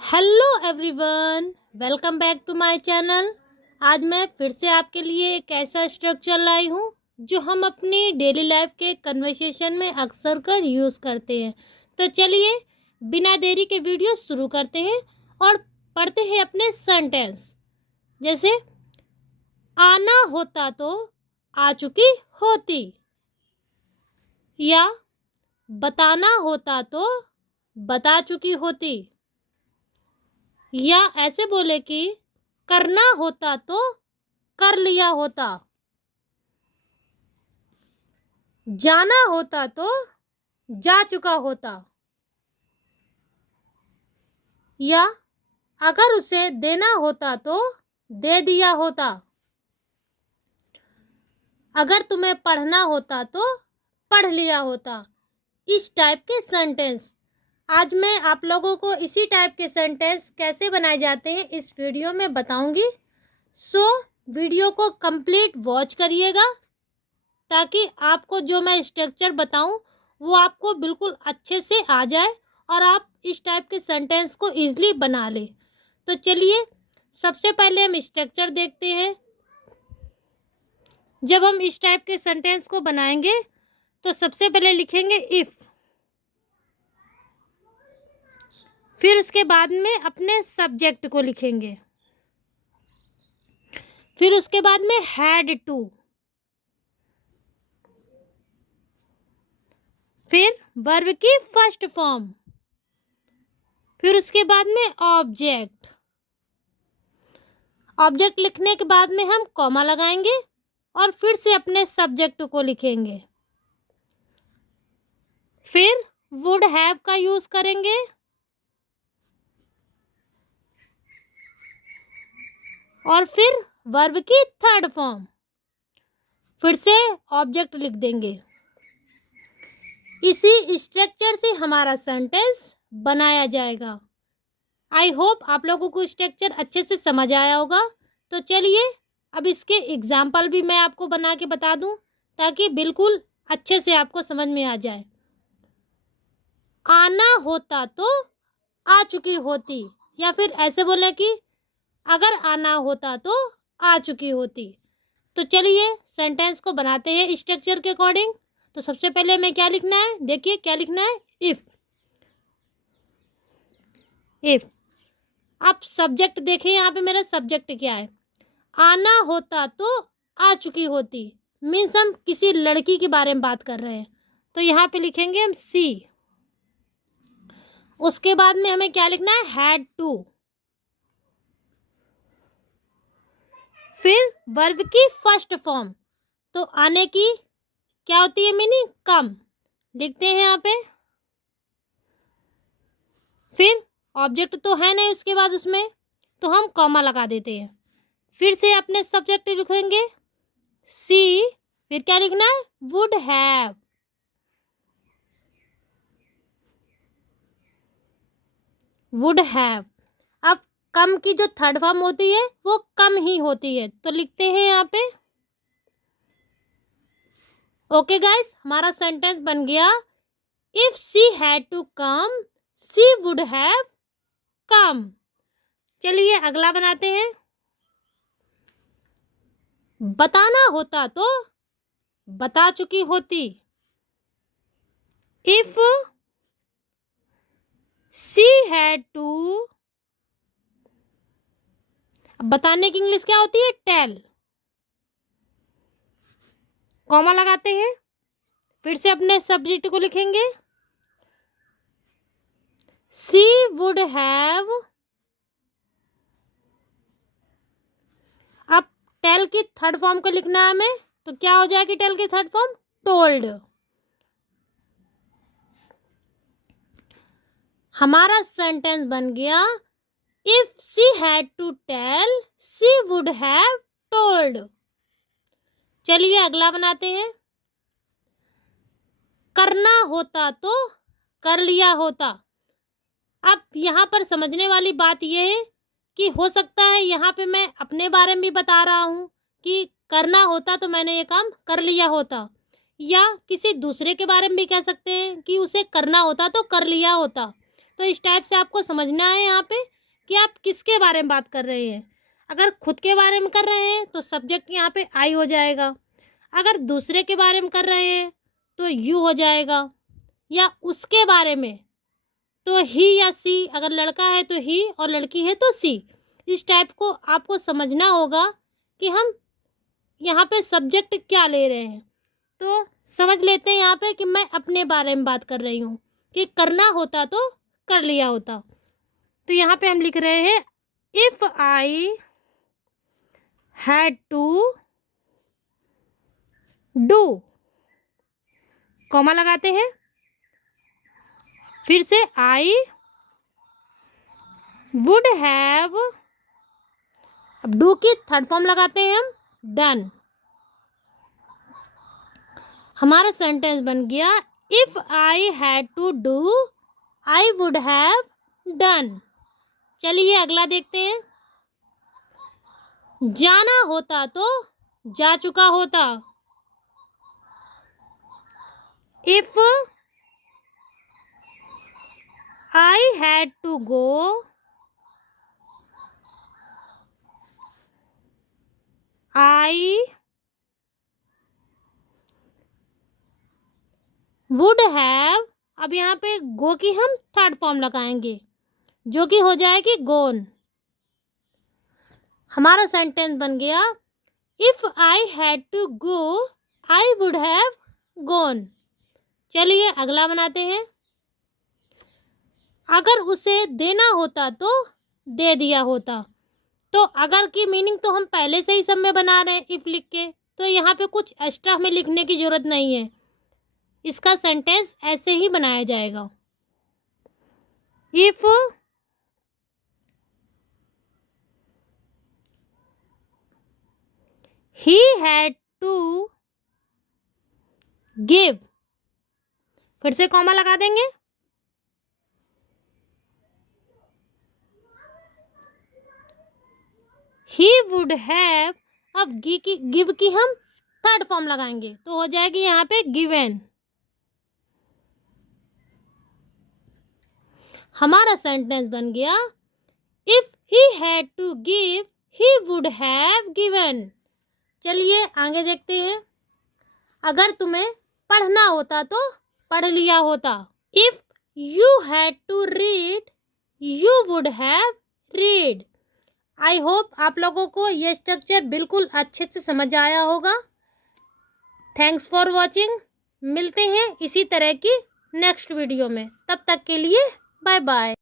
Hello everyone, welcome back to my channel. आज मैं फिर से आपके लिए एक ऐसा स्ट्रक्चर लाई हूँ जो हम अपनी डेली लाइफ के कन्वर्सेशन में अक्सर कर यूज़ करते हैं। तो चलिए बिना देरी के वीडियो शुरू करते हैं और पढ़ते हैं अपने सेंटेंस। जैसे आना होता तो आ चुकी होती, या बताना होता तो बता चुकी होती, या ऐसे बोले कि करना होता तो कर लिया होता, जाना होता तो जा चुका होता, या अगर उसे देना होता तो दे दिया होता, अगर तुम्हें पढ़ना होता तो पढ़ लिया होता। इस टाइप के सेंटेंस आज मैं आप लोगों को इसी टाइप के सेंटेंस कैसे बनाए जाते हैं इस वीडियो में बताऊंगी। सो वीडियो को कंप्लीट वॉच करिएगा ताकि आपको जो मैं स्ट्रक्चर बताऊं वो आपको बिल्कुल अच्छे से आ जाए और आप इस टाइप के सेंटेंस को ईजिली बना लें। तो चलिए सबसे पहले हम स्ट्रक्चर देखते हैं। जब हम इस टाइप के सेंटेंस को बनाएंगे तो सबसे पहले लिखेंगे इफ़, फिर उसके बाद में अपने सब्जेक्ट को लिखेंगे, फिर उसके बाद में हैड टू, फिर वर्ब की फर्स्ट फॉर्म, फिर उसके बाद में ऑब्जेक्ट। ऑब्जेक्ट लिखने के बाद में हम कॉमा लगाएंगे और फिर से अपने सब्जेक्ट को लिखेंगे, फिर वुड हैव का यूज करेंगे, और फिर वर्ब की थर्ड फॉर्म, फिर से ऑब्जेक्ट लिख देंगे। इसी स्ट्रक्चर से हमारा सेंटेंस बनाया जाएगा। आई होप आप लोगों को स्ट्रक्चर अच्छे से समझ आया होगा। तो चलिए अब इसके एग्जाम्पल भी मैं आपको बना के बता दूं ताकि बिल्कुल अच्छे से आपको समझ में आ जाए। आना होता तो आ चुकी होती, या फिर ऐसे बोले कि अगर आना होता तो आ चुकी होती। तो चलिए सेंटेंस को बनाते हैं स्ट्रक्चर के अकॉर्डिंग। तो सबसे पहले हमें क्या लिखना है, देखिए क्या लिखना है, इफ। इफ आप सब्जेक्ट देखिए, यहाँ पे मेरा सब्जेक्ट क्या है, आना होता तो आ चुकी होती, मीन्स हम किसी लड़की के बारे में बात कर रहे हैं। तो यहाँ पे लिखेंगे हम सी। उसके बाद में हमें क्या लिखना है, हैड टू, फिर वर्ब की फर्स्ट फॉर्म। तो आने की क्या होती है मीनिंग, कम, लिखते हैं यहाँ पे। फिर ऑब्जेक्ट तो है नहीं उसके बाद उसमें, तो हम कॉमा लगा देते हैं। फिर से अपने सब्जेक्ट लिखेंगे सी, फिर क्या लिखना है, वुड हैव, वुड हैव। अब कम की जो थर्ड फॉर्म होती है वो कम ही होती है, तो लिखते हैं यहाँ पे। ओके गाइस, हमारा सेंटेंस बन गया, if she had to come she would have come. चलिए अगला बनाते हैं। बताना होता तो बता चुकी होती, इफ सी हैड टू, बताने की इंग्लिश क्या होती है, टेल, कॉमा लगाते हैं। फिर से अपने सब्जेक्ट को लिखेंगे सी वुड हैव। अब टेल की थर्ड फॉर्म को लिखना है हमें, तो क्या हो जाएगी टेल की थर्ड फॉर्म, टोल्ड। हमारा सेंटेंस बन गया, if she had to tell she would have told. चलिए अगला बनाते हैं। करना होता तो कर लिया होता। अब यहाँ पर समझने वाली बात यह है कि हो सकता है यहाँ पे मैं अपने बारे में भी बता रहा हूँ कि करना होता तो मैंने ये काम कर लिया होता, या किसी दूसरे के बारे में भी कह सकते हैं कि उसे करना होता तो कर लिया होता। तो इस टाइप से आपको समझना है यहाँ पे कि आप किसके बारे में बात कर रहे हैं। अगर खुद के बारे में कर रहे हैं तो सब्जेक्ट यहाँ पे आई हो जाएगा, अगर दूसरे के बारे में कर रहे हैं तो यू हो जाएगा, या उसके बारे में तो ही या सी, अगर लड़का है तो ही और लड़की है तो सी। इस टाइप को आपको समझना होगा कि हम यहाँ पे सब्जेक्ट क्या ले रहे हैं। तो समझ लेते हैं यहाँ पे कि मैं अपने बारे में बात कर रही हूँ, कि करना होता तो कर लिया होता। तो यहाँ पे हम लिख रहे हैं if I had to do, comma लगाते हैं, फिर से आई वुड हैव, अब डू की थर्ड फॉर्म लगाते हैं हम, डन। हमारा सेंटेंस बन गया if I had to do I would have done. चलिए अगला देखते हैं। जाना होता तो जा चुका होता। If I had to go I would have, अब यहाँ पे गो की हम थर्ड फॉर्म लगाएंगे जो कि हो जाएगी गोन। हमारा सेंटेंस बन गया if I had to go I would have gone. चलिए अगला बनाते हैं। अगर उसे देना होता तो दे दिया होता। तो अगर की मीनिंग तो हम पहले से ही सब में बना रहे हैं इफ लिख के, तो यहाँ पे कुछ एक्स्ट्रा हमें लिखने की ज़रूरत नहीं है, इसका सेंटेंस ऐसे ही बनाया जाएगा। If he had to give, फिर से कॉमा लगा देंगे, ही वुड हैव, अब गिव की हम थर्ड फॉर्म लगाएंगे तो हो जाएगी यहाँ पे गिवन। हमारा सेंटेंस बन गया if he had to give he would have given. चलिए आगे देखते हैं। अगर तुम्हें पढ़ना होता तो पढ़ लिया होता। If you had to read you would have read. I hope आप लोगों को ये स्ट्रक्चर बिल्कुल अच्छे से समझ आया होगा। Thanks for watching. मिलते हैं इसी तरह की नेक्स्ट वीडियो में, तब तक के लिए बाय बाय।